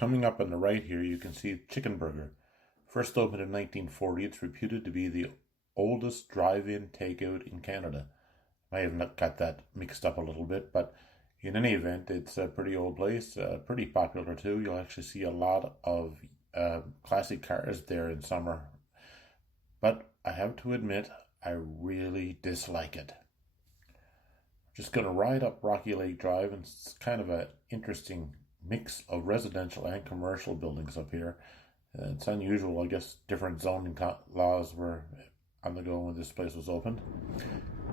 Coming up on the right here, you can see Chicken Burger. First opened in 1940, it's reputed to be the oldest drive-in takeout in Canada. I have not got that mixed up a little bit, but in any event, it's a pretty old place, pretty popular too. You'll actually see a lot of classic cars there in summer. But I have to admit, I really dislike it. Just going to ride up Rocky Lake Drive, and it's kind of an interesting mix of residential and commercial buildings up here. It's unusual, I guess different zoning laws were on the go when this place was opened.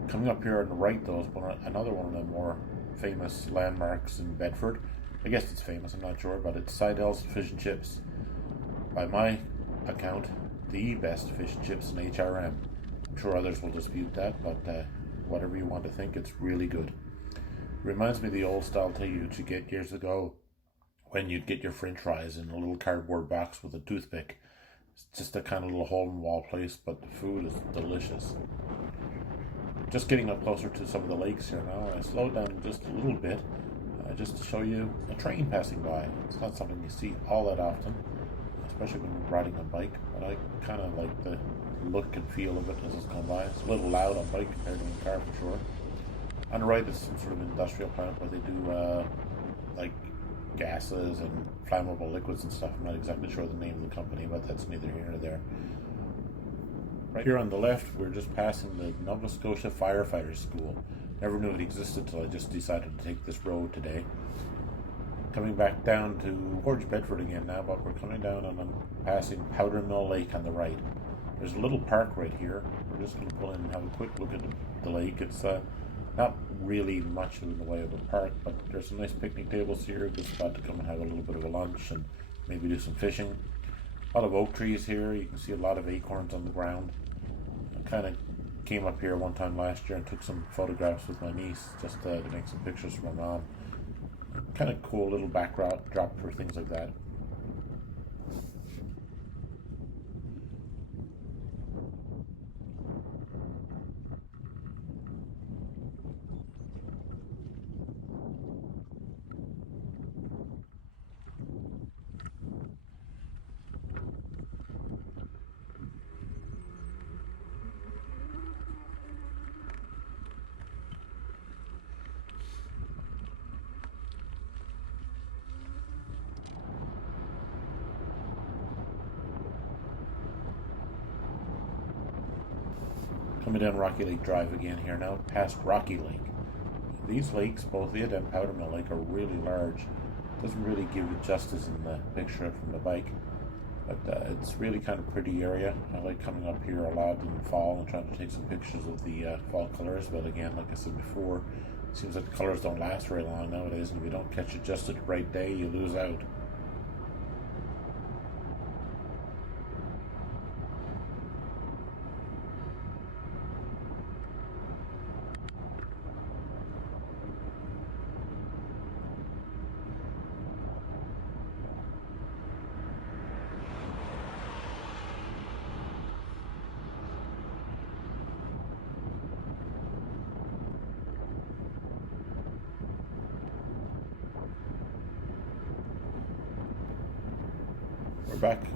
Coming up here on the right though is another one of the more famous landmarks in Bedford. I guess it's famous, I'm not sure, but it's Seidel's Fish and Chips. By my account, the best fish and chips in HRM. I'm sure others will dispute that, but whatever you want to think, it's really good. Reminds me of the old style tea you used to get years ago when you'd get your french fries in a little cardboard box with a toothpick. It's just a kind of little hole-in-the-wall place, but the food is delicious. Just getting up closer to some of the lakes here now. I slowed down just a little bit just to show you a train passing by. It's not something you see all that often, especially when you're riding a bike, but I kind of like the look and feel of it as it's going by. It's a little loud on bike compared to in car for sure. On the right is some sort of industrial plant where they do like gases and flammable liquids and stuff. I'm not exactly sure the name of the company, but that's neither here nor there. Right here on the left, we're just passing the Nova Scotia Firefighters School. Never knew it existed until I just decided to take this road today. Coming back down towards Bedford again now, but we're coming down and I'm passing Powder Mill Lake on the right. There's a little park right here. We're just going to pull in and have a quick look at the lake. It's not really much in the way of a park, but there's some nice picnic tables here. Good spot to come and have a little bit of a lunch and maybe do some fishing. A lot of oak trees here. You can see a lot of acorns on the ground. I kind of came up here one time last year and took some photographs with my niece just to make some pictures for my mom. Kind of cool little backdrop for things like that. Coming down Rocky Lake Drive again here now, past Rocky Lake. These lakes, both it and Powder Mill Lake, are really large. Doesn't really give it justice in the picture from the bike, but it's really kind of pretty area. I like coming up here a lot in the fall and trying to take some pictures of the fall colors, but again, like I said before, it seems like the colors don't last very long nowadays, and if you don't catch it just at the right day, you lose out. We're back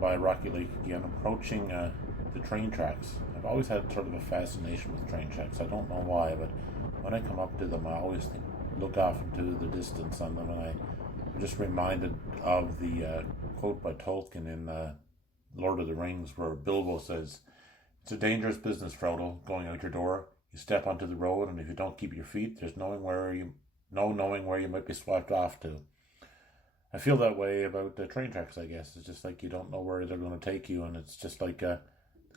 by Rocky Lake again, approaching the train tracks. I've always had sort of a fascination with train tracks. I don't know why, but when I come up to them, I always look off into the distance on them, and I'm just reminded of the quote by Tolkien in Lord of the Rings, where Bilbo says, "It's a dangerous business, Frodo, going out your door. You step onto the road, and if you don't keep your feet, there's no knowing where you might be swept off to." I feel that way about the train tracks, I guess. It's just like you don't know where they're going to take you, and it's just like the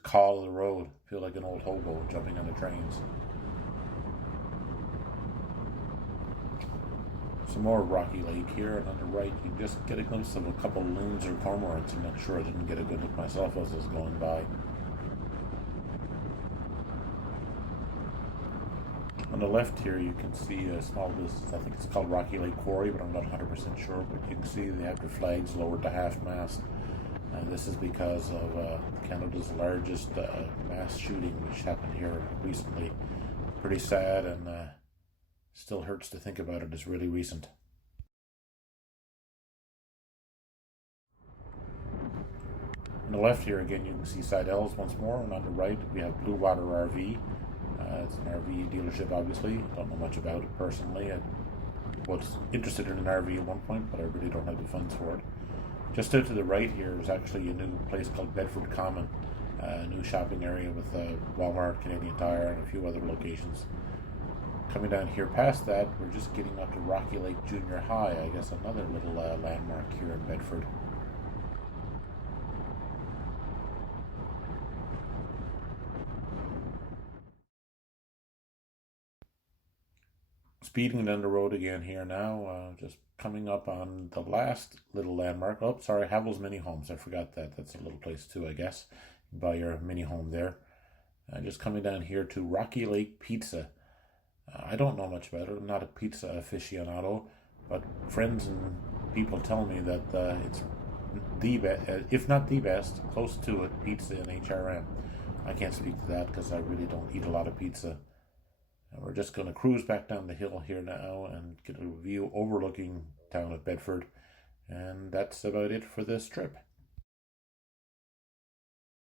call of the road. I feel like an old hobo jumping on the trains. Some more Rocky Lake here, and on the right you just get a glimpse of a couple loons or cormorants. I'm not sure, I didn't get a good look myself as I was going by. On the left here you can see a small business, I think it's called Rocky Lake Quarry, but I'm not 100% sure, but you can see they have their flags lowered to half-mast. And this is because of Canada's largest mass shooting, which happened here recently. Pretty sad, and still hurts to think about it. It's really recent. On the left here again you can see Seidel's once more, and on the right we have Blue Water RV. It's an RV dealership, obviously. Don't know much about it personally. I was interested in an RV at one point, but I really don't have the funds for it. Just out to the right here is actually a new place called Bedford Common, a new shopping area with Walmart, Canadian Tire, and a few other locations. Coming down here past that, we're just getting up to Rocky Lake Junior High, I guess another little landmark here in Bedford. Speeding down the road again here now, just coming up on the last little landmark. Oh, sorry, Havel's Mini Homes. I forgot that. That's a little place too, I guess. You buy your mini home there. Just coming down here to Rocky Lake Pizza. I don't know much about it. I'm not a pizza aficionado, but friends and people tell me that it's the best, if not the best, close to it, pizza in HRM. I can't speak to that because I really don't eat a lot of pizza. And we're just going to cruise back down the hill here now and get a view overlooking town of Bedford. And that's about it for this trip.